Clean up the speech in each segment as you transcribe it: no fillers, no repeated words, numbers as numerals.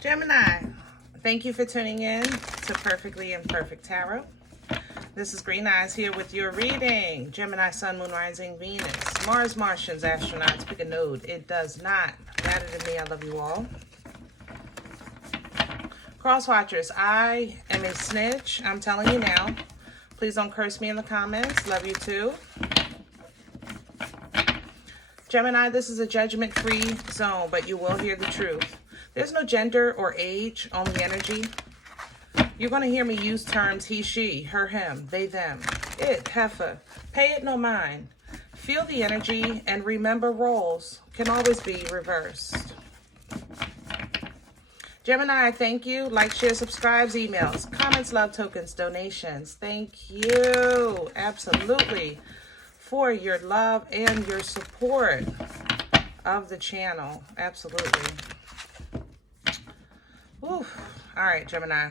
Gemini, thank you for tuning in to Perfectly Imperfect Tarot. This is Green Eyes here with your reading. Gemini, Sun, Moon, Rising, Venus, Mars, Martians, astronauts, pick a node. It does not matter to me. I love you all. Crosswatchers, I am a snitch. I'm telling you now. Please don't curse me in the comments. Love you too. Gemini, this is a judgment-free zone, but you will hear the truth. There's no gender or age, only energy. You're going to hear me use terms he, she, her, him, they, them, it, heifer. Pay it no mind. Feel the energy and remember roles can always be reversed. Gemini, thank you. Like, share, subscribes, emails, comments, love tokens, donations. Thank you. Absolutely. For your love and your support of the channel. Absolutely. Ooh. All right, Gemini.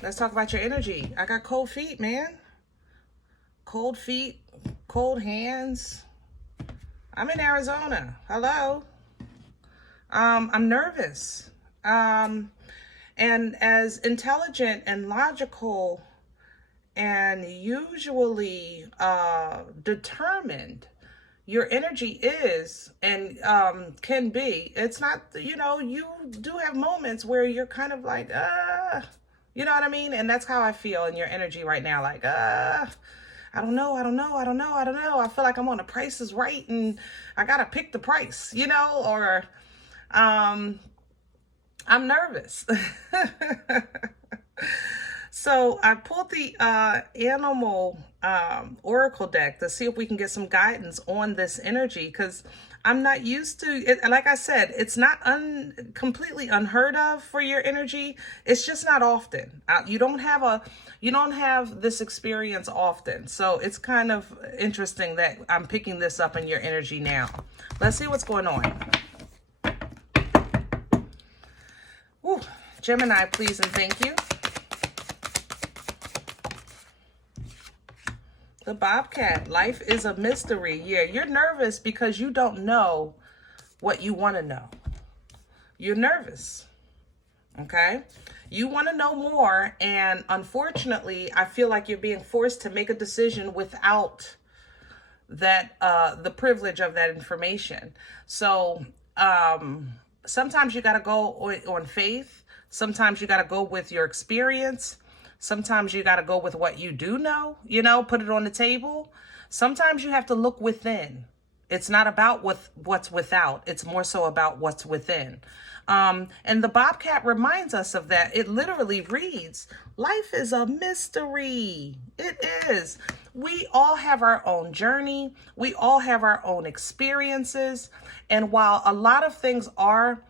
Let's talk about your energy. I got cold feet, man. Cold feet, cold hands. I'm in Arizona. Hello. I'm nervous. And as intelligent and logical and usually determined your energy is and can be, it's not, you know, you do have moments where you're kind of like, you know what I mean? And that's how I feel in your energy right now. Like, I don't know. I feel like I'm on the Price is Right and I got to pick the price, you know, or I'm nervous. So I pulled the animal oracle deck to see if we can get some guidance on this energy, because I'm not used to it. Like I said, it's not completely unheard of for your energy. It's just not often. You don't have this experience often. So it's kind of interesting that I'm picking this up in your energy now. Let's see what's going on. Ooh, Gemini, please and thank you. The Bobcat, life is a mystery. Yeah, you're nervous because you don't know what you want to know. You're nervous, okay? You want to know more, and unfortunately, I feel like you're being forced to make a decision without that, the privilege of that information. So, sometimes you got to go on faith. Sometimes you got to go with your experience. Sometimes you got to go with what you do know, you know, put it on the table. Sometimes you have to look within. It's not about what's without. It's more so about what's within. And the Bobcat reminds us of that. It literally reads, life is a mystery. It is. We all have our own journey. We all have our own experiences. And while a lot of things are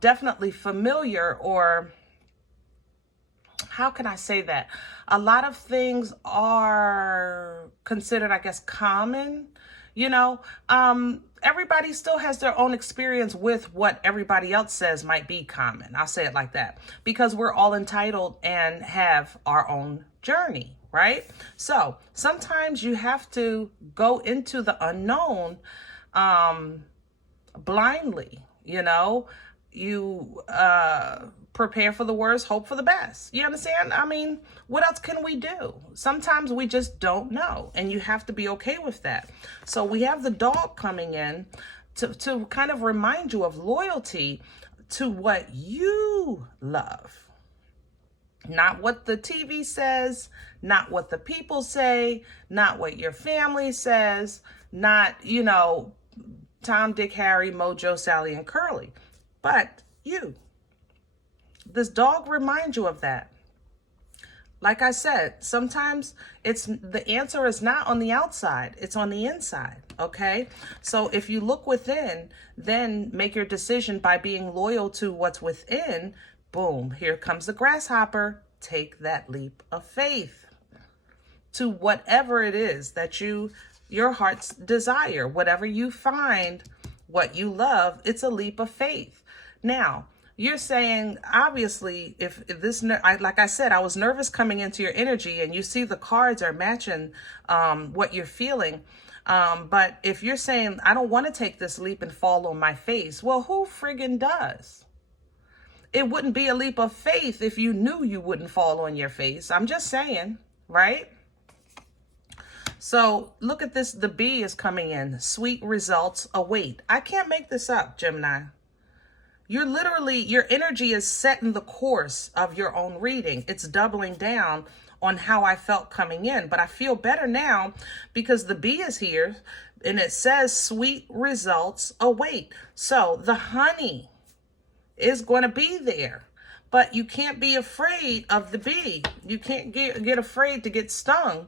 definitely familiar, or how can I say that? A lot of things are considered, I guess, common, you know. Everybody still has their own experience with what everybody else says might be common. I'll say it like that, because we're all entitled and have our own journey, right? So sometimes you have to go into the unknown blindly, you know. You prepare for the worst, hope for the best. You understand? I mean, what else can we do? Sometimes we just don't know, and you have to be okay with that. So we have the dog coming in to kind of remind you of loyalty to what you love. Not what the TV says, not what the people say, not what your family says, not, you know, Tom, Dick, Harry, Mojo, Sally, and Curly, but you. This dog reminds you of that. Like I said, sometimes the answer is not on the outside, it's on the inside, okay? So if you look within, then make your decision by being loyal to what's within. Boom, here comes the grasshopper. Take that leap of faith to whatever it is that your heart's desire, whatever you find, what you love, it's a leap of faith. Now, you're saying, obviously, if this, like I said, I was nervous coming into your energy, and you see the cards are matching what you're feeling. But if you're saying, I don't want to take this leap and fall on my face, well, who friggin' does? it wouldn't be a leap of faith if you knew you wouldn't fall on your face. I'm just saying, right? So look at this. The B is coming in. Sweet results await. I can't make this up, Gemini. You're literally, your energy is setting the course of your own reading. It's doubling down on how I felt coming in. But I feel better now because the B is here and it says sweet results await. So the honey is going to be there. But you can't be afraid of the bee. You can't get afraid to get stung.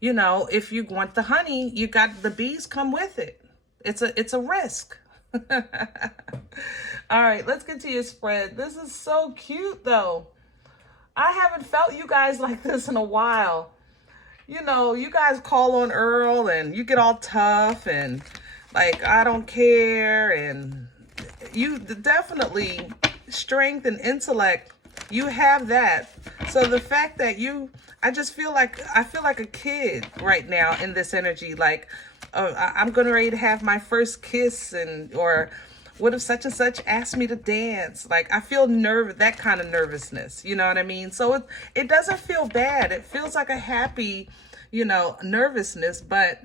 You know, if you want the honey, you got the bees come with it. It's a risk. All right, let's get to your spread. This is so cute, though. I haven't felt you guys like this in a while. You know, you guys call on Earl and you get all tough and like, I don't care. And you definitely, strength and intellect, you have that. So the fact that I just feel like, I feel like a kid right now in this energy. Like, I'm going to ready to have my first kiss, or what if such and such asked me to dance? Like, I feel that kind of nervousness, you know what I mean? So it doesn't feel bad. It feels like a happy, you know, nervousness. But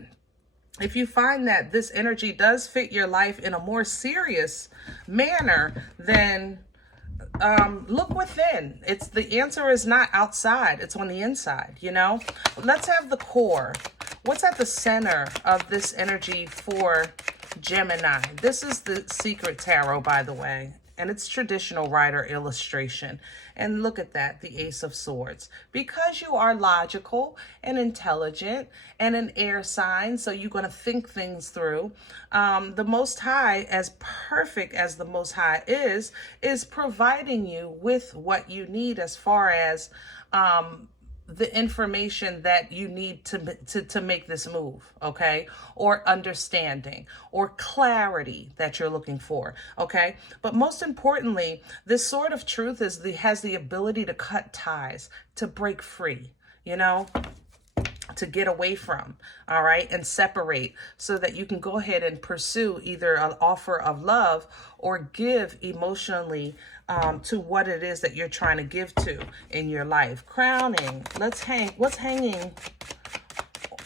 if you find that this energy does fit your life in a more serious manner, then look within. The answer is not outside, it's on the inside, you know. Let's have the core. What's at the center of this energy for Gemini? This is the Secret Tarot, by the way, and it's traditional rider illustration. And look at that, the Ace of Swords. Because you are logical and intelligent and an air sign, so you're going to think things through. The Most High, as perfect as the Most High is providing you with what you need as far as the information that you need to make this move, okay? Or understanding or clarity that you're looking for, okay? But most importantly, this sword of truth has the ability to cut ties, to break free, you know, to get away from, all right, and separate so that you can go ahead and pursue either an offer of love or give emotionally to what it is that you're trying to give to in your life. Crowning. What's hanging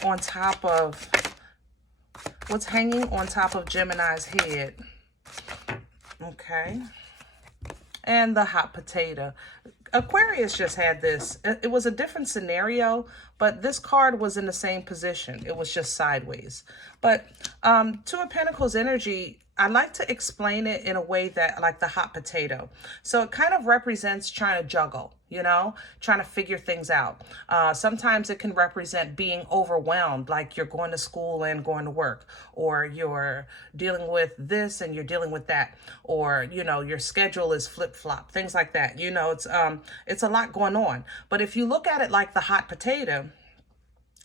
on top of Gemini's head? Okay. And the hot potato. Aquarius just had this. It was a different scenario, but this card was in the same position. It was just sideways. But Two of Pentacles energy, I like to explain it in a way that, like the hot potato. So it kind of represents trying to juggle, you know, trying to figure things out. Sometimes it can represent being overwhelmed, like you're going to school and going to work, or you're dealing with this and you're dealing with that, or, you know, your schedule is flip-flop, things like that. You know, it's a lot going on. But if you look at it like the hot potato,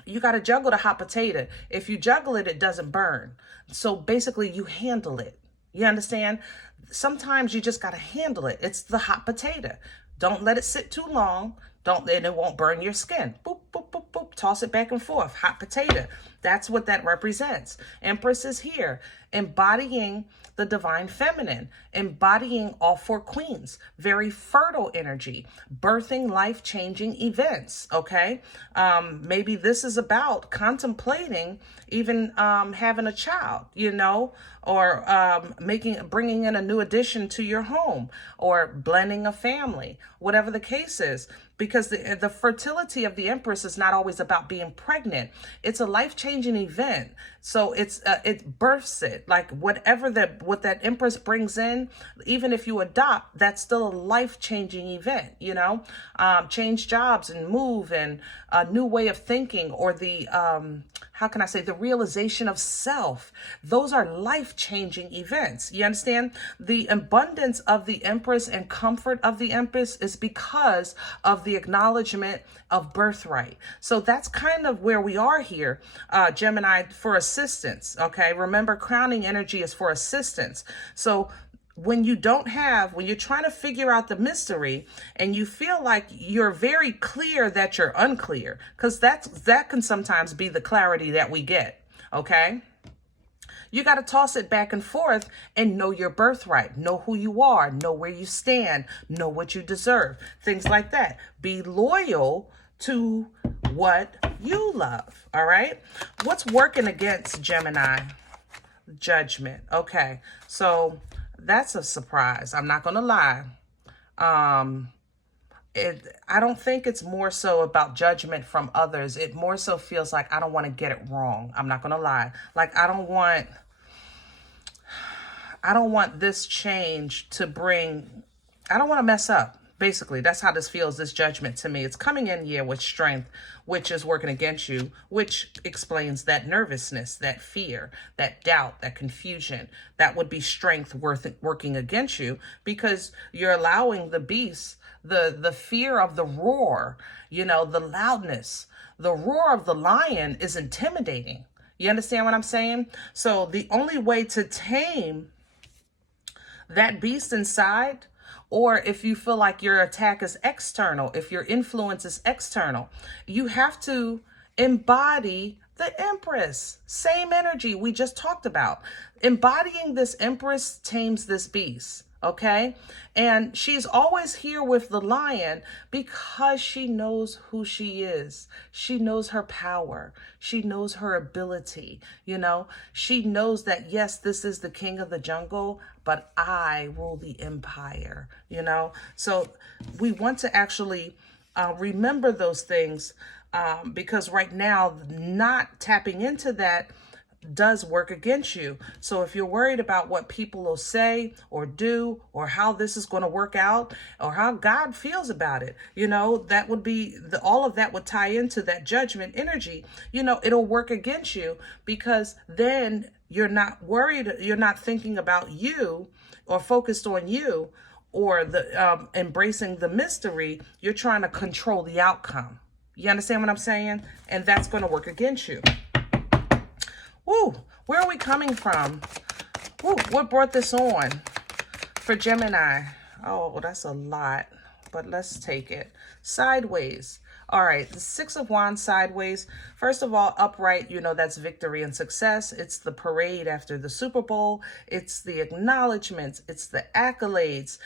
you got to juggle the hot potato. If you juggle it, it doesn't burn. So basically you handle it. You understand? Sometimes you just got to handle it. It's the hot potato. Don't let it sit too long. And it won't burn your skin. Boop, boop, boop, boop. Toss it back and forth. Hot potato. That's what that represents. Empress is here, embodying the divine feminine, embodying all four queens, very fertile energy, birthing life-changing events, okay? Maybe this is about contemplating even having a child, you know, or bringing in a new addition to your home, or blending a family, whatever the case is. Because the fertility of the Empress is not always about being pregnant. It's a life-changing event. So it births it. Like what that Empress brings in, even if you adopt, that's still a life-changing event, you know? Change jobs and move and a new way of thinking, or the, how can I say, the realization of self. Those are life-changing events. You understand? The abundance of the Empress and comfort of the Empress is because of the acknowledgement of birthright. So that's kind of where we are here, Gemini, for assistance, okay? Remember, crowning energy is for assistance. So when you're trying to figure out the mystery and you feel like you're very clear that you're unclear, because that can sometimes be the clarity that we get, okay? You got to toss it back and forth and know your birthright, know who you are, know where you stand, know what you deserve, things like that. Be loyal to what you love, all right? What's working against Gemini? Judgment. Okay, so that's a surprise. I'm not going to lie. I don't think it's more so about judgment from others. It more so feels like I don't want to get it wrong. I'm not going to lie. Like I don't want this change to bring, I don't want to mess up. Basically, that's how this feels, this judgment to me. It's coming in here with strength, which is working against you, which explains that nervousness, that fear, that doubt, that confusion. That would be strength working against you because you're allowing the beast, the fear of the roar, you know, the loudness. The roar of the lion is intimidating. You understand what I'm saying? So the only way to tame that beast inside, or if you feel like your attack is external, if your influence is external, you have to embody the Empress. Same energy we just talked about. Embodying this Empress tames this beast, okay? And she's always here with the lion because she knows who she is. She knows her power. She knows her ability, you know? She knows that, yes, this is the king of the jungle, but I rule the empire, you know? So we want to actually remember those things because right now, not tapping into that does work against you. So if you're worried about what people will say or do or how this is going to work out or how God feels about it, you know, that would be all of that would tie into that judgment energy. You know, it'll work against you because then you're not worried. You're not thinking about you or focused on you or the embracing the mystery. You're trying to control the outcome. You understand what I'm saying? And that's going to work against you. Woo, where are we coming from? Woo, what brought this on for Gemini? Oh, that's a lot, but let's take it. Sideways. All right, the Six of Wands sideways. First of all, upright, you know, that's victory and success. It's the parade after the Super Bowl. It's the acknowledgments. It's the accolades.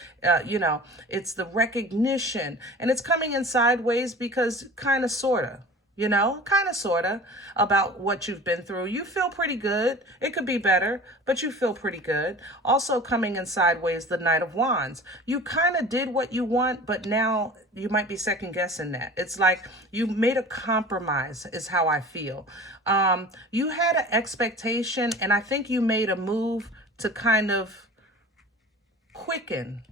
You know, it's the recognition. And it's coming in sideways because kind of, sort of. You know, kind of, sort of, about what you've been through. You feel pretty good. It could be better, but you feel pretty good. Also coming in sideways, the Knight of Wands. You kind of did what you want, but now you might be second guessing that. It's like you made a compromise is how I feel. You had an expectation, and I think you made a move to kind of quicken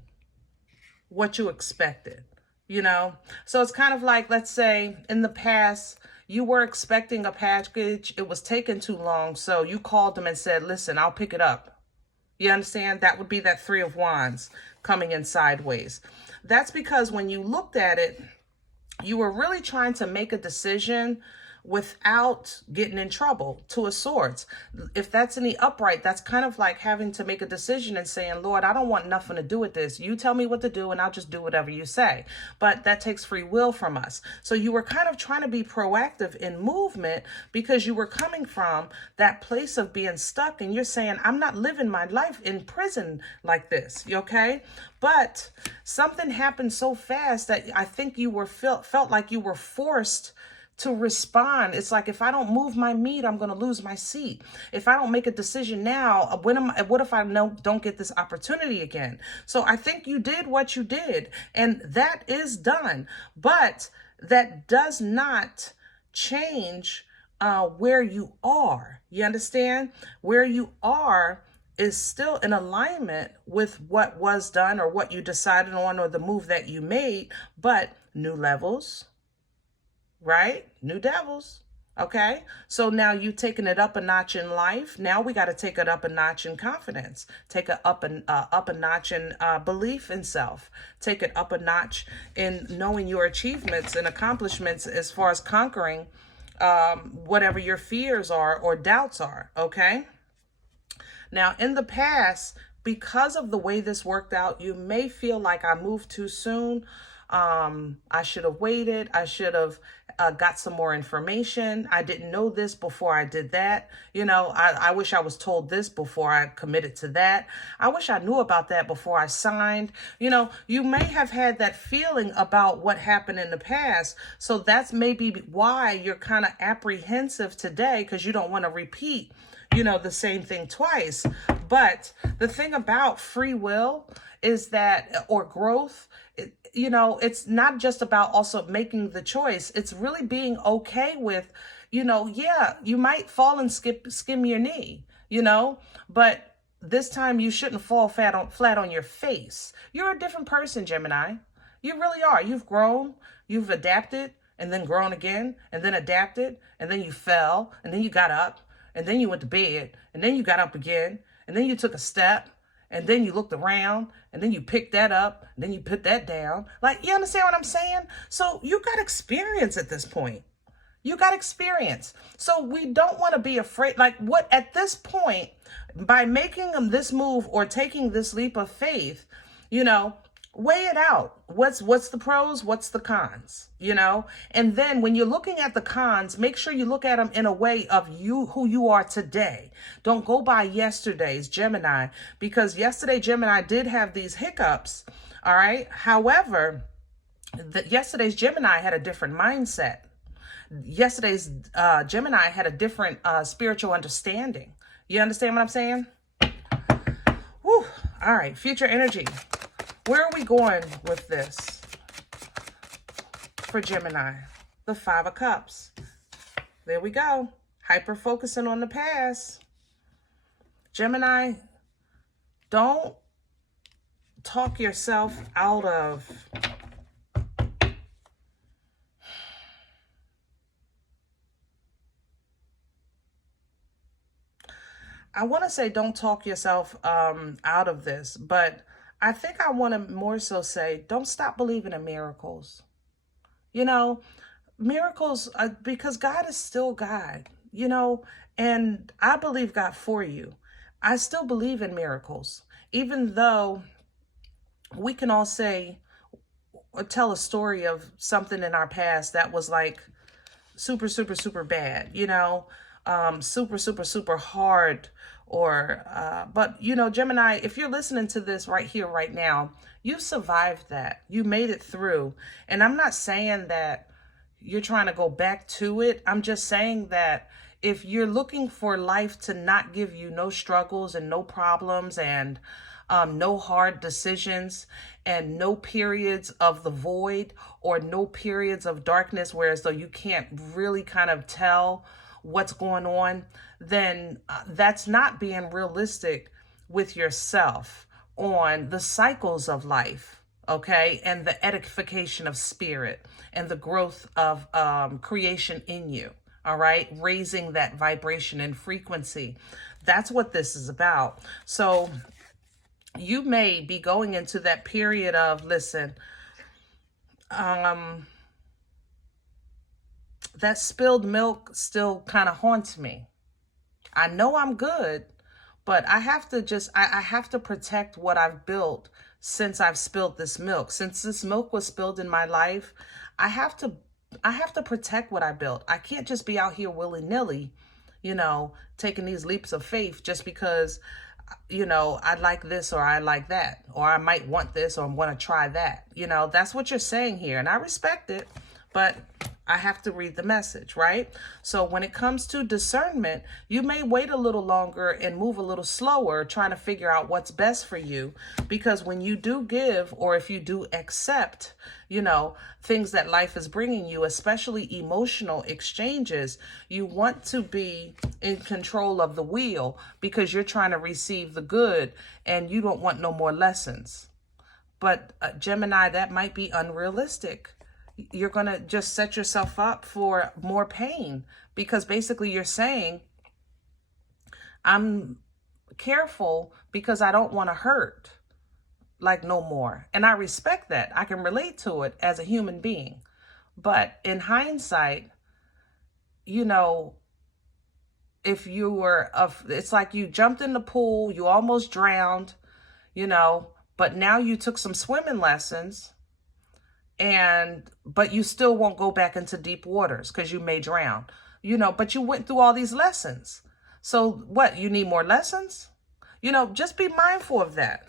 what you expected. You know, so it's kind of like, let's say in the past, you were expecting a package. It was taking too long. So you called them and said, listen, I'll pick it up. You understand? That would be that Three of Wands coming in sideways. That's because when you looked at it, you were really trying to make a decision without getting in trouble, to a sorts. If that's in the upright, that's kind of like having to make a decision and saying, Lord, I don't want nothing to do with this. You tell me what to do and I'll just do whatever you say. But that takes free will from us. So you were kind of trying to be proactive in movement because you were coming from that place of being stuck and you're saying, I'm not living my life in prison like this. You okay? But something happened so fast that I think you were felt like you were forced to respond. It's like, if I don't move my meat, I'm going to lose my seat. If I don't make a decision now, what if I don't get this opportunity again? So I think you did what you did, and that is done. But that does not change where you are. You understand? Where you are is still in alignment with what was done or what you decided on or the move that you made, but new levels, right? New devils. Okay. So now you've taken it up a notch in life. Now we got to take it up a notch in confidence, take it up a notch in belief in self, take it up a notch in knowing your achievements and accomplishments as far as conquering whatever your fears are or doubts are. Okay. Now in the past, because of the way this worked out, you may feel like I moved too soon. I should have waited. I should have got some more information. I didn't know this before I did that. You know, I wish I was told this before I committed to that. I wish I knew about that before I signed. You know, you may have had that feeling about what happened in the past. So that's maybe why you're kind of apprehensive today, because you don't want to repeat, you know, the same thing twice. But the thing about free will is that, or growth, you know, it's not just about also making the choice. It's really being okay with, you know, yeah, you might fall and skim your knee, you know, but this time you shouldn't fall flat on your face. You're a different person, Gemini. You really are. You've grown, you've adapted, and then grown again, and then adapted, and then you fell, and then you got up, and then you went to bed, and then you got up again, and then you took a step, and then you looked around, and then you picked that up, and then you put that down. Like, you understand what I'm saying? So you got experience at this point. You got experience. So we don't want to be afraid. Like, what at this point, by making this move or taking this leap of faith, you know, weigh it out. What's the pros? What's the cons? You know? And then when you're looking at the cons, make sure you look at them in a way of who you are today. Don't go by yesterday's Gemini, because yesterday Gemini did have these hiccups. All right. However, yesterday's Gemini had a different mindset. Yesterday's Gemini had a different spiritual understanding. You understand what I'm saying? Whew. All right. Future energy. Where are we going with this for Gemini? The Five of Cups. There we go. Hyper focusing on the past. Gemini, don't talk yourself out of I want to say don't talk yourself out of this, but I think I want to more so say, don't stop believing in miracles. You know, miracles, because God is still God, you know, and I believe God for you. I still believe in miracles, even though we can all say or tell a story of something in our past that was like super, super, super bad, you know, super, super, super hard. But you know, Gemini, if you're listening to this right here, right now, you survived that. You made it through. And I'm not saying that you're trying to go back to it. I'm just saying that if you're looking for life to not give you no struggles and no problems and no hard decisions and no periods of the void or no periods of darkness, whereas though you can't really kind of tell what's going on, then that's not being realistic with yourself on the cycles of life, okay? And the edification of spirit and the growth of creation in you, all right? Raising that vibration and frequency. That's what this is about. So you may be going into that period of, listen, that spilled milk still kind of haunts me. I know I'm good, but I have to I have to protect what I've built since I've spilled this milk. Since this milk was spilled in my life, I have to protect what I built. I can't just be out here willy-nilly, you know, taking these leaps of faith just because, you know, I like this or I like that, or I might want this or want to try that. You know, that's what you're saying here, and I respect it, but I have to read the message, right? So when it comes to discernment, you may wait a little longer and move a little slower, trying to figure out what's best for you. Because when you do give, or if you do accept, you know, things that life is bringing you, especially emotional exchanges, you want to be in control of the wheel because you're trying to receive the good and you don't want no more lessons. But Gemini, that might be unrealistic. You're going to just set yourself up for more pain because basically you're saying, I'm careful because I don't want to hurt like no more. And I respect that. I can relate to it as a human being. But in hindsight, you know, if you were, it's like you jumped in the pool, you almost drowned, you know, but now you took some swimming lessons. but you still won't go back into deep waters because you may drown, but you went through all these lessons. So what, you need more lessons? Just be mindful of that,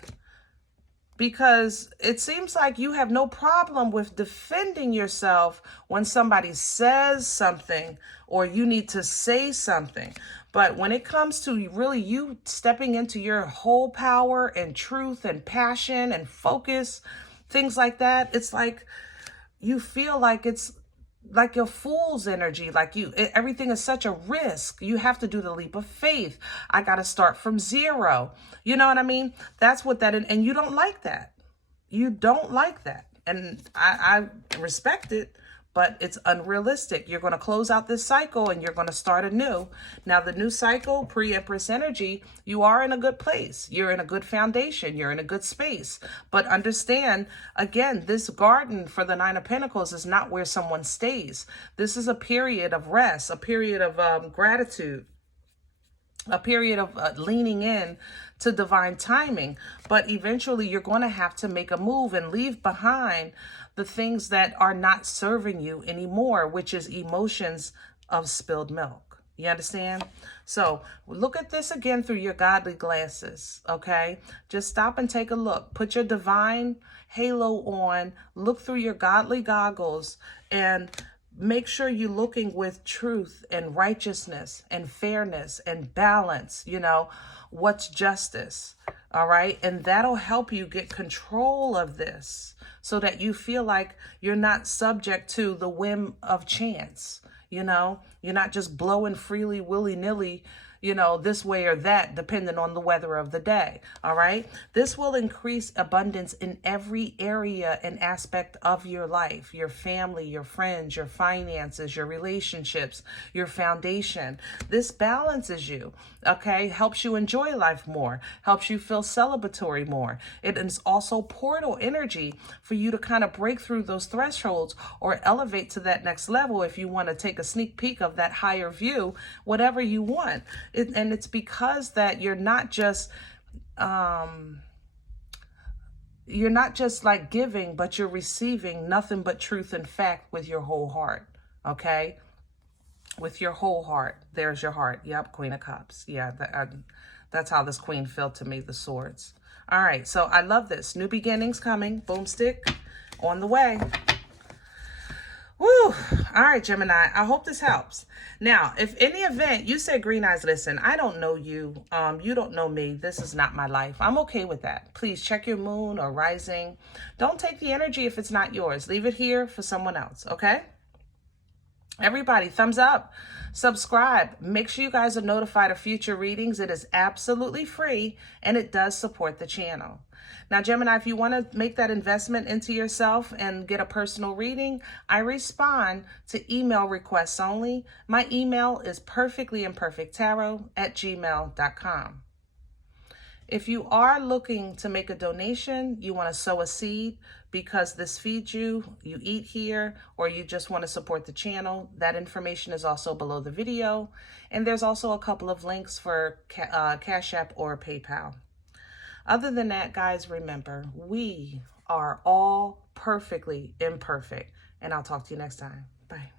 because it seems like you have no problem with defending yourself when somebody says something or you need to say something. But when it comes to really you stepping into your whole power and truth and passion and focus, things like that, it's like you feel like it's like your fool's energy, like everything is such a risk. You have to do the leap of faith. I got to start from zero. You know what I mean? That's what that is. And you don't like that. You don't like that. And I respect it, but it's unrealistic. You're going to close out this cycle and you're going to start anew. Now, the new cycle, pre-Empress energy, you are in a good place. You're in a good foundation. You're in a good space. But understand, again, this garden for the Nine of Pentacles is not where someone stays. This is a period of rest, a period of gratitude, a period of leaning in to divine timing. But eventually you're going to have to make a move and leave behind the things that are not serving you anymore, which is emotions of spilled milk. You understand? So look at this again through your godly glasses, okay? Just stop and take a look. Put your divine halo on, look through your godly goggles, and make sure you're looking with truth and righteousness and fairness and balance, what's justice, all right? And that'll help you get control of this so that you feel like you're not subject to the whim of chance, you're not just blowing freely, willy-nilly, this way or that, depending on the weather of the day. All right. This will increase abundance in every area and aspect of your life, your family, your friends, your finances, your relationships, your foundation. This balances you. Okay. Helps you enjoy life more, helps you feel celebratory more. It is also portal energy for you to kind of break through those thresholds or elevate to that next level. If you want to take a sneak peek of that higher view, whatever you want. And it's because that you're not just like giving, but you're receiving nothing but truth and fact with your whole heart. Okay. With your whole heart. There's your heart. Yep. Queen of Cups. Yeah. That's how this queen felt to me, the swords. All right. So I love this. New beginnings coming. Boomstick on the way. Woo! All right, Gemini, I hope this helps. Now, if in the event you said, Green Eyes, listen, I don't know you. You don't know me. This is not my life. I'm okay with that. Please check your moon or rising. Don't take the energy if it's not yours. Leave it here for someone else, okay? Everybody, thumbs up, subscribe. Make sure you guys are notified of future readings. It is absolutely free, and it does support the channel. Now, Gemini, if you want to make that investment into yourself and get a personal reading, I respond to email requests only. My email is perfectlyimperfecttarot@gmail.com. If you are looking to make a donation, you want to sow a seed because this feeds you, you eat here, or you just want to support the channel, that information is also below the video. And there's also a couple of links for Cash App or PayPal. Other than that, guys, remember, we are all perfectly imperfect. And I'll talk to you next time. Bye.